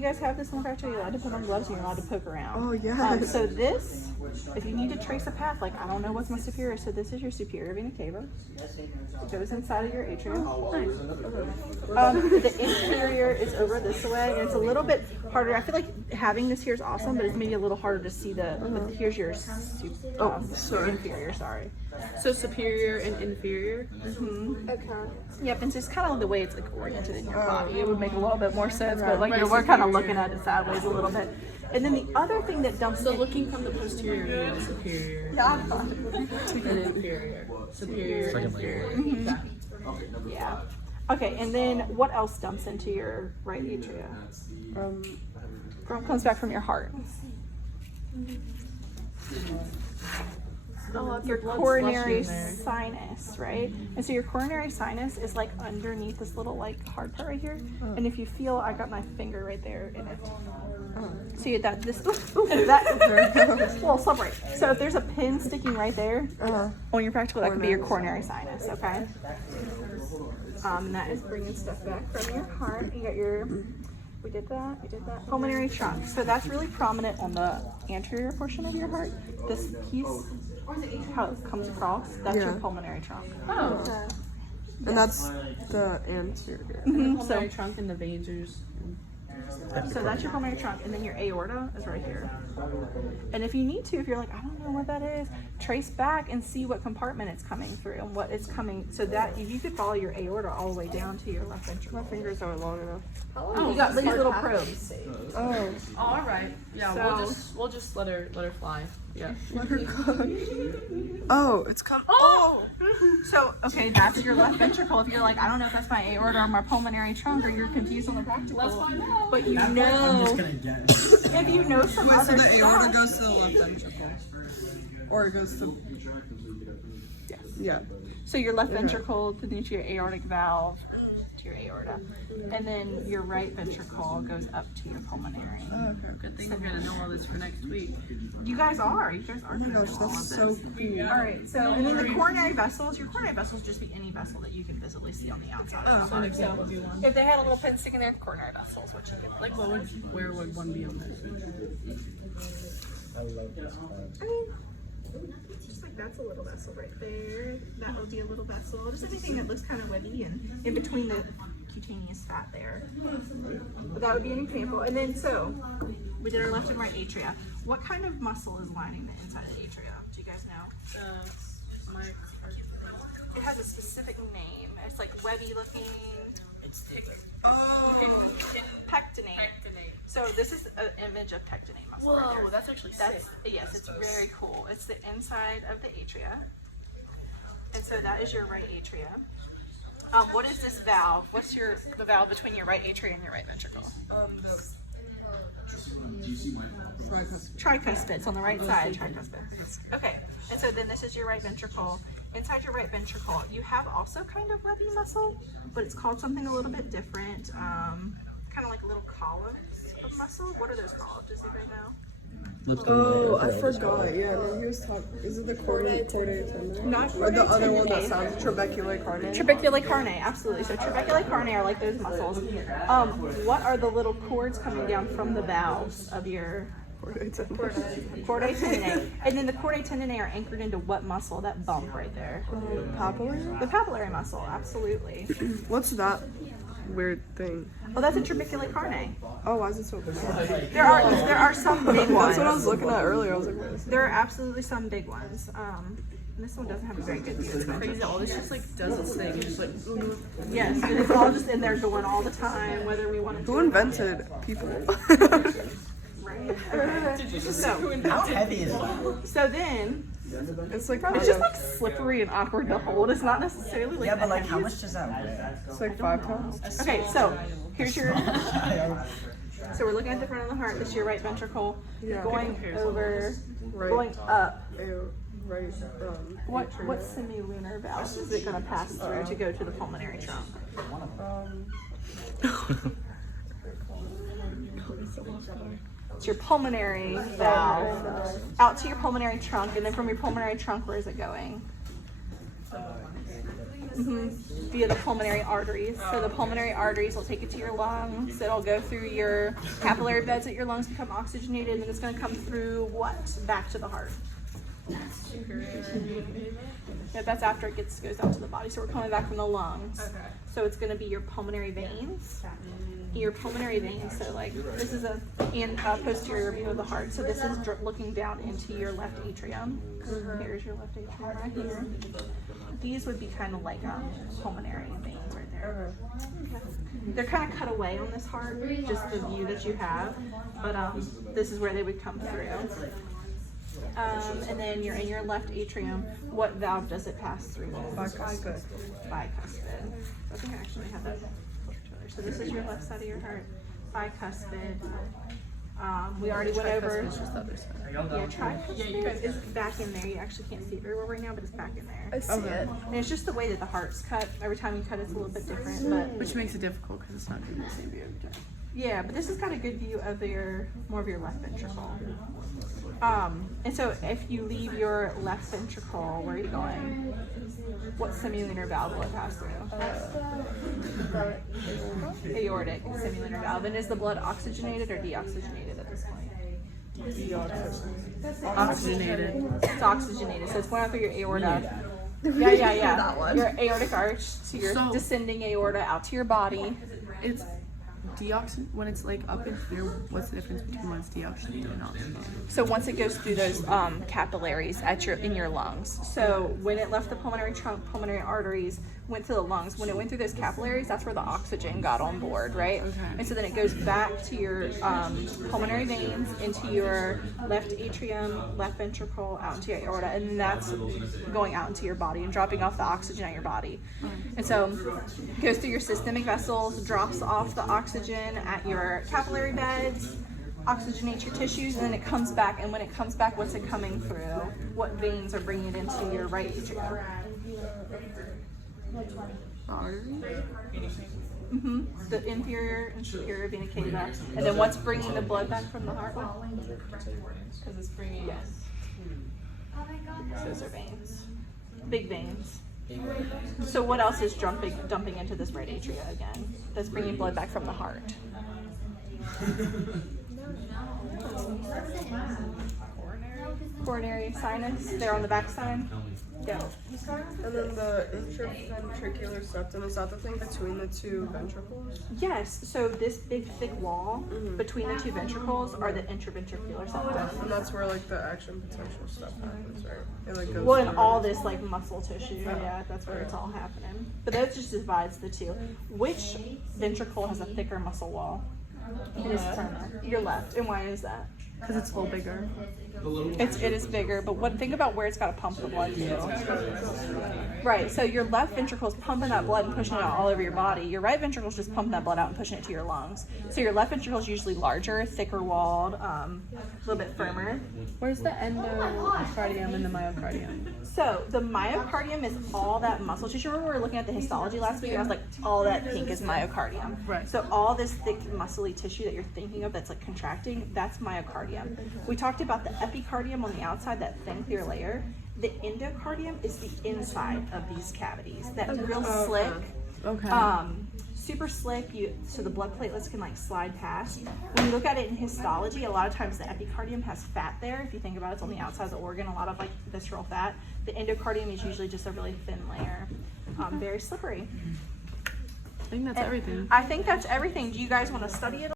you guys have this in the factory, you're allowed to put on gloves and you're allowed to poke around. Oh, yes. So this, if you need to trace a path, like I don't know what's my superior, so this is your superior vena cava. It goes inside of your atrium. The inferior is over this way, and it's a little bit harder. I feel like having this here is awesome, but it's maybe a little harder to see the. But here's your inferior. Sorry. So superior and inferior. Okay. Yep, and it's just kind of the way it's like oriented in your body. It would make a little bit more sense, but like we're kind of looking at it sideways a little bit. And then the other thing that dumps. So looking from the posterior, superior. Yeah. And inferior. Superior. Inferior. Mm-hmm. Yeah. Okay, and then what else dumps into your right atria? Comes back from your heart. Your coronary sinus, right? And so your coronary sinus is like underneath this little like hard part right here. And if you feel, I got my finger right there in it. So you that this that little separate. So if there's a pin sticking right there on your practical, that could be your coronary sinus. Okay. And that is bringing stuff back from your heart. You got your. We did that. Pulmonary trunk. So that's really prominent on the anterior portion of your heart. This piece, how it comes across, that's your pulmonary trunk. Oh. Okay. And that's the anterior. Pulmonary trunk and the vasers. So that's your pulmonary trunk, and then your aorta is right here. And if you need to, if you're like, I don't know what that is, trace back and see what compartment it's coming through and what it's coming. So that if you could follow your aorta all the way down to your left ventricle. My fingers are long enough. Oh, you got these little probes. Oh, all right. Yeah, So- we'll just let her fly. Yeah. let her go. Oh, it's come. Oh! So, okay, that's your left ventricle. If you're like, I don't know if that's my aorta or my pulmonary trunk, or you're confused on the practical. Let's find out. But you I'm know, just gonna guess. if you know some Wait, so other the aorta stuff. goes to the left ventricle, or it goes to. Yeah. So your left ventricle to your aortic valve to your aorta, and then your right ventricle goes up to your pulmonary. Okay. Good thing we're gonna know all this for next week. You guys are gonna Gosh, know all of that's this. so cool. All right, so and then the coronary vessels. Your coronary vessels just be any vessel that you can visibly see on the outside. of the An heart. example if you want. If they had a little pin sticking there, coronary vessels, which you could Like where would one be on this? I love this part. I mean, just like that's a little vessel right there. That would be a little vessel. Just anything that looks kind of webby and in between the cutaneous fat there. But that would be an example. And then so we did our left and right atria. What kind of muscle is lining the inside of the atria? Do you guys know? It has a specific name. It's like webby looking. It's thick. Oh, pectinate. So this is an image of pectinate muscle. right Whoa, there. that's actually sick. Yes, it's very cool. It's the inside of the atria. And so that is your right atria. What is this valve? What's the valve between your right atria and your right ventricle? Tricuspid. It's on the right side, tricuspid. Okay, and so then this is your right ventricle. Inside your right ventricle, you have also kind of webby muscle, but it's called something a little bit different. Kind of like little columns of muscle. What are those called? Does anybody know? Oh, I forgot. Yeah, no, he was talking. Is it the chordae tendon? Not Or the other one that tendinate. sounds trabeculae carne? Trabeculae carne, absolutely. So trabeculae carne are like those muscles. What are the little cords coming down from the valves of your Chordae tendon. chordae tendinae? And then the chordae tendinae are anchored into what muscle? That bump right there. Papillary? The papillary muscle, absolutely. What's that weird thing? Oh, that's a trabeculae carne. Oh, why is it so big? There are some big ones. That's what I was looking at earlier. I was like, what is There are absolutely some big ones. And this one doesn't have a very good view. It's Crazy. All this just like does its thing. It's just like Yes, and it's all just in there going all the time, whether we want to. Who invented people? Right. How heavy is it? So then, It's like it's just like slippery and awkward to hold. It's not necessarily like. Yeah, but the like, how heaviest. much does that weigh? it's like 5 pounds. Okay, so here's your. So we're looking at the front of the heart. This is your right ventricle. Yeah. Going over, Right. going up. Right. What semilunar valve is it going to pass through to go to the pulmonary trunk? It's your pulmonary valve out to your pulmonary trunk, and then from your pulmonary trunk, where is it going? via the pulmonary arteries. So the pulmonary arteries will take it to your lungs. It'll go through your capillary beds at your lungs, become oxygenated, and then it's going to come through what? Back to the heart. Yeah, that's after it goes out to the body. So we're coming back from the lungs. Okay. So it's going to be your pulmonary veins. Your pulmonary veins. So like this is a posterior view of the heart. So this is looking down into your left atrium. Here's your left atrium right here. These would be kind of like pulmonary veins right there. They're kind of cut away on this heart, just the view that you have. But this is where they would come through. And then you're in your left atrium. What valve does it pass through? Bicuspid. Bicuspid. So I think I actually have that closer to it. So this is your left side of your heart. Bicuspid. We already went over. It's just the other side. Yeah, tricuspid is back in there. You actually can't see it very well right now, but it's back in there. I see it. And it's just the way that the heart's cut. Every time you cut, it's a little bit different. But Which makes it difficult because it's not doing the same view every time. yeah, but this has got a good view of more of your left ventricle. And so if you leave your left ventricle, where are you going? What simular valve will it pass through? Aortic simular valve. And is the blood oxygenated or deoxygenated at this point? Oxygenated. It's oxygenated, so it's going out through your aorta. Yeah. That one. Your aortic arch to your descending aorta out to your body. It's when it's like up in here, what's the difference between when it's deoxygenated and oxygenated? So once it goes through those capillaries in your lungs. So when it left the pulmonary trunk, pulmonary arteries, went to the lungs. When it went through those capillaries, that's where the oxygen got on board, right? Okay. And so then it goes back to your pulmonary veins, into your left atrium, left ventricle, out into your aorta, and then that's going out into your body and dropping off the oxygen at your body. And so it goes through your systemic vessels, drops off the oxygen at your capillary beds, oxygenates your tissues, and then it comes back. And when it comes back, what's it coming through? What veins are bringing it into your right atrium? Artery? The inferior and superior vena cava. And then what's bringing the blood back from the heart? Because it's bringing, yes. Those are veins. Big veins. So what else is dumping into this right atria again? That's bringing blood back from the heart. Coronary sinus. They're on the back side. Yeah. And then the intraventricular septum, is that the thing between the two ventricles? Yes. So this big thick wall between the two ventricles are the intraventricular septum. And that's where like the action potential stuff happens, right? It like goes Well, and through. all this like muscle tissue, yeah, that's where it's all happening. But that just divides the two. Which ventricle has a thicker muscle wall? It is your left. And why is that? Because it's a little bigger. It is bigger, but think about where it's got to pump the blood to. Right, so your left ventricle is pumping that blood and pushing it out all over your body. Your right ventricle is just pumping that blood out and pushing it to your lungs. So your left ventricle is usually larger, thicker walled, a little bit firmer. Where's the endocardium and the myocardium? So the myocardium is all that muscle tissue. Remember we were looking at the histology last week? I was like, all that pink is myocardium. Right. So all this thick muscly tissue that you're thinking of that's like contracting, that's myocardium. We talked about the epicardium on the outside, that thin clear layer. The endocardium is the inside of these cavities. That real slick, super slick. So the blood platelets can like slide past. When you look at it in histology, a lot of times the epicardium has fat there. If you think about it, it's on the outside of the organ, a lot of like visceral fat. The endocardium is usually just a really thin layer, very slippery. I think that's everything. I think that's everything. Do you guys want to study it?